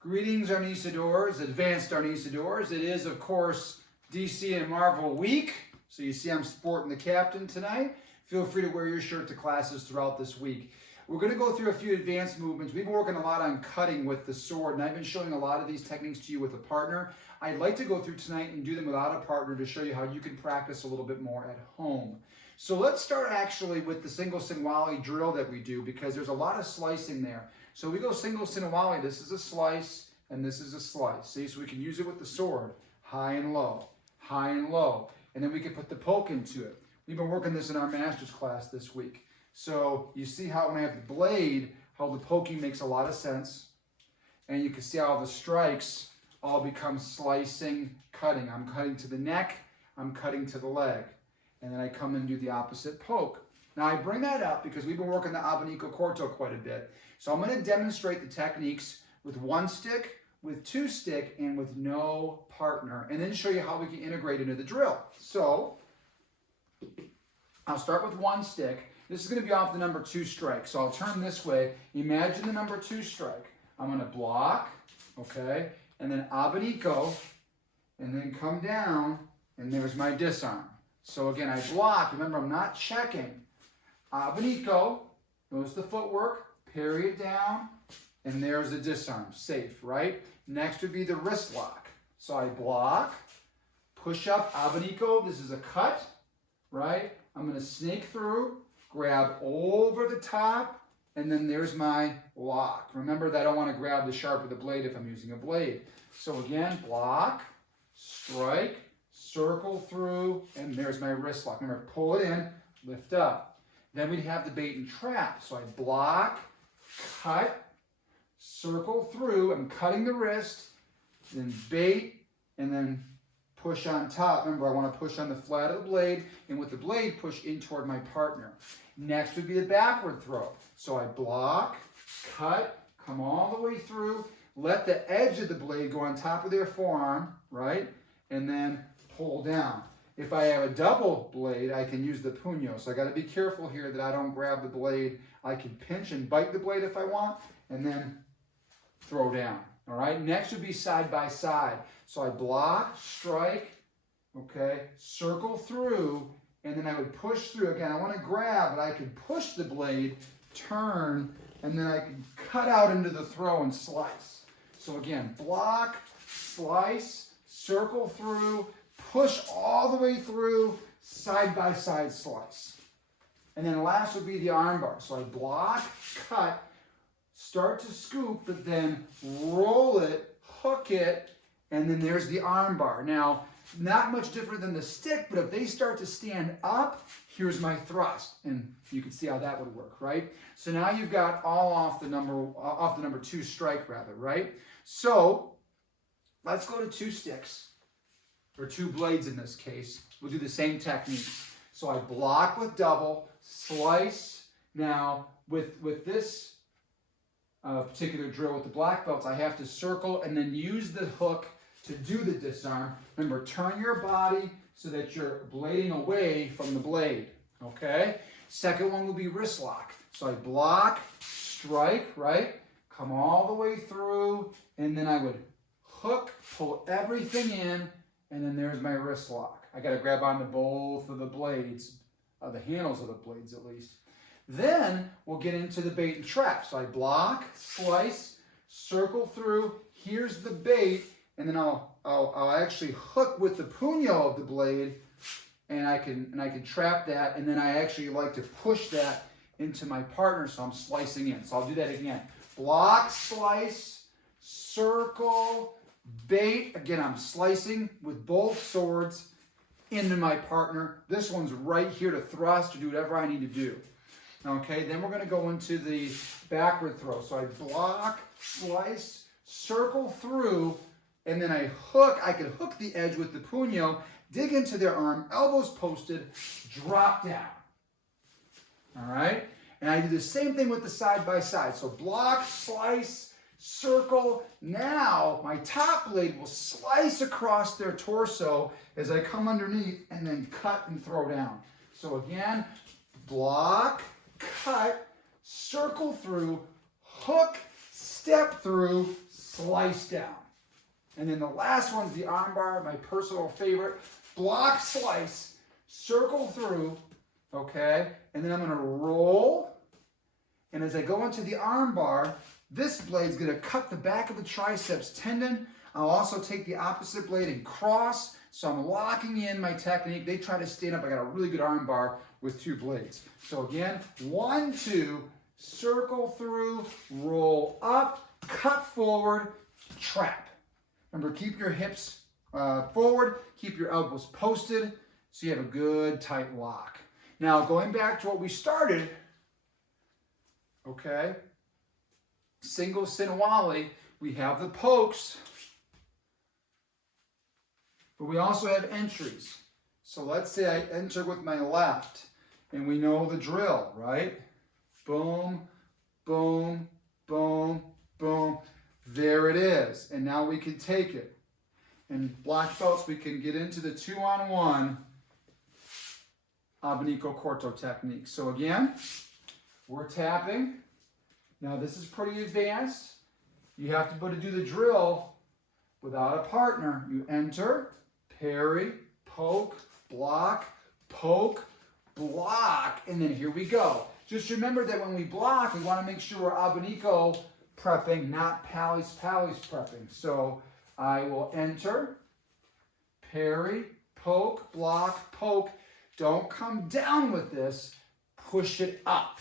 Greetings, Arnisadors, advanced Arnisadors. It is, of course, DC and Marvel week. So you see I'm sporting the captain tonight. Feel free to wear your shirt to classes throughout this week. We're going to go through a few advanced movements. We've been working a lot on cutting with the sword, and I've been showing a lot of these techniques to you with a partner. I'd like to go through tonight and do them without a partner to show you how you can practice a little bit more at home. So let's start actually with the single sinwali drill that we do, because there's a lot of slicing there. So we go single sinwali. This is a slice and this is a slice. See, so we can use it with the sword, high and low, and then we can put the poke into it. We've been working this in our master's class this week. So you see how when I have the blade, how the poking makes a lot of sense, and you can see how the strikes all become slicing, cutting. I'm cutting to the neck, I'm cutting to the leg, and then I come and do the opposite poke. Now I bring that up because we've been working the abanico corto quite a bit. So I'm going to demonstrate the techniques with one stick, with two stick, and with no partner, and then show you how we can integrate into the drill. So I'll start with one stick. This is going to be off the number 2 strike. So I'll turn this way. Imagine the number 2 strike. I'm going to block, okay, and then abanico, and then come down, and there's my disarm. So again, I block. Remember, I'm not checking. Abanico, goes the footwork, parry it down, and there's the disarm. Safe, right? Next would be the wrist lock. So I block, push up, abanico. This is a cut, right? I'm going to snake through, grab over the top, and then there's my lock. Remember that I don't want to grab the sharp of the blade if I'm using a blade. So again, block, strike, circle through, and there's my wrist lock. Remember, pull it in, lift up. Then we'd have the bait and trap. So I block, cut, circle through, I'm cutting the wrist, then bait, and then push on top. Remember, I want to push on the flat of the blade, and with the blade, push in toward my partner. Next would be the backward throw. So I block, cut, come all the way through, let the edge of the blade go on top of their forearm, right? And then pull down. If I have a double blade, I can use the puño. So I got to be careful here that I don't grab the blade. I can pinch and bite the blade if I want, and then throw down. All right, next would be side by side. So I block, strike, okay, circle through, and then I would push through. Again, I want to grab, but I can push the blade, turn, and then I can cut out into the throw and slice. So again, block, slice, circle through, push all the way through, side by side slice. And then last would be the arm bar. So I block, cut, start to scoop, but then roll it, hook it, and then there's the arm bar. Now, not much different than the stick, but if they start to stand up, here's my thrust. And you can see how that would work, right? So now you've got all off the number 2 strike, rather, right? So let's go to 2 sticks, or 2 blades in this case. We'll do the same technique. So I block with double, slice. Now, with this particular drill with the black belts, I have to circle and then use the hook to do the disarm. Remember, turn your body so that you're blading away from the blade, okay? Second one will be wrist lock. So I block, strike, right? Come all the way through, and then I would hook, pull everything in, and then there's my wrist lock. I got to grab onto both of the blades, the handles of the blades at least. Then we'll get into the bait and trap. So I block, slice, circle through. Here's the bait, and then I'll actually hook with the puño of the blade, and I can trap that. And then I actually like to push that into my partner, so I'm slicing in. So I'll do that again. Block, slice, circle, bait. Again, I'm slicing with both swords into my partner. This one's right here to thrust or do whatever I need to do. Okay, then we're going to go into the backward throw. So I block, slice, circle through, and then I hook. I can hook the edge with the puño, dig into their arm, elbows posted, drop down. All right? And I do the same thing with the side by side. So block, slice, circle. Now my top blade will slice across their torso as I come underneath and then cut and throw down. So again, block, cut, circle through, hook, step through, slice down. And then the last one's the arm bar, my personal favorite. Block, slice, circle through, okay? And then I'm gonna roll. And as I go into the arm bar, this blade's gonna cut the back of the triceps tendon. I'll also take the opposite blade and cross, so I'm locking in my technique. They try to stand up. I got a really good arm bar with 2 blades. So again, 1, 2, circle through, roll up, cut forward, trap. Remember, keep your hips forward, keep your elbows posted, so you have a good tight lock. Now, going back to what we started, okay, single Sinawali, we have the pokes, but we also have entries. So let's say I enter with my left, and we know the drill, right? Boom, boom, boom, boom. There it is. And now we can take it. In black belts, we can get into the 2-on-1 abanico corto technique. So again, we're tapping. Now this is pretty advanced. You have to do the drill without a partner. You enter, parry, poke, block, and then here we go. Just remember that when we block, we want to make sure we're abanico prepping, not pallies prepping. So I will enter, parry, poke, block, poke. Don't come down with this. Push it up,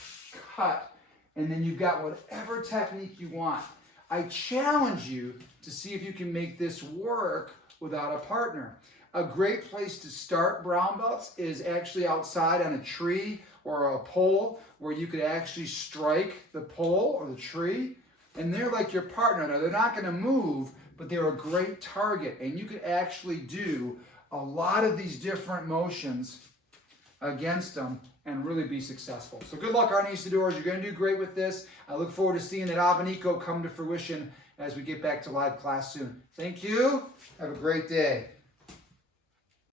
cut, and then you've got whatever technique you want. I challenge you to see if you can make this work without a partner. A great place to start brown belts is actually outside on a tree or a pole where you could actually strike the pole or the tree, and they're like your partner. Now, they're not going to move, but they're a great target, and you could actually do a lot of these different motions against them and really be successful. So good luck, Arnis. You're going to do great with this. I look forward to seeing that abanico come to fruition as we get back to live class soon. Thank you. Have a great day.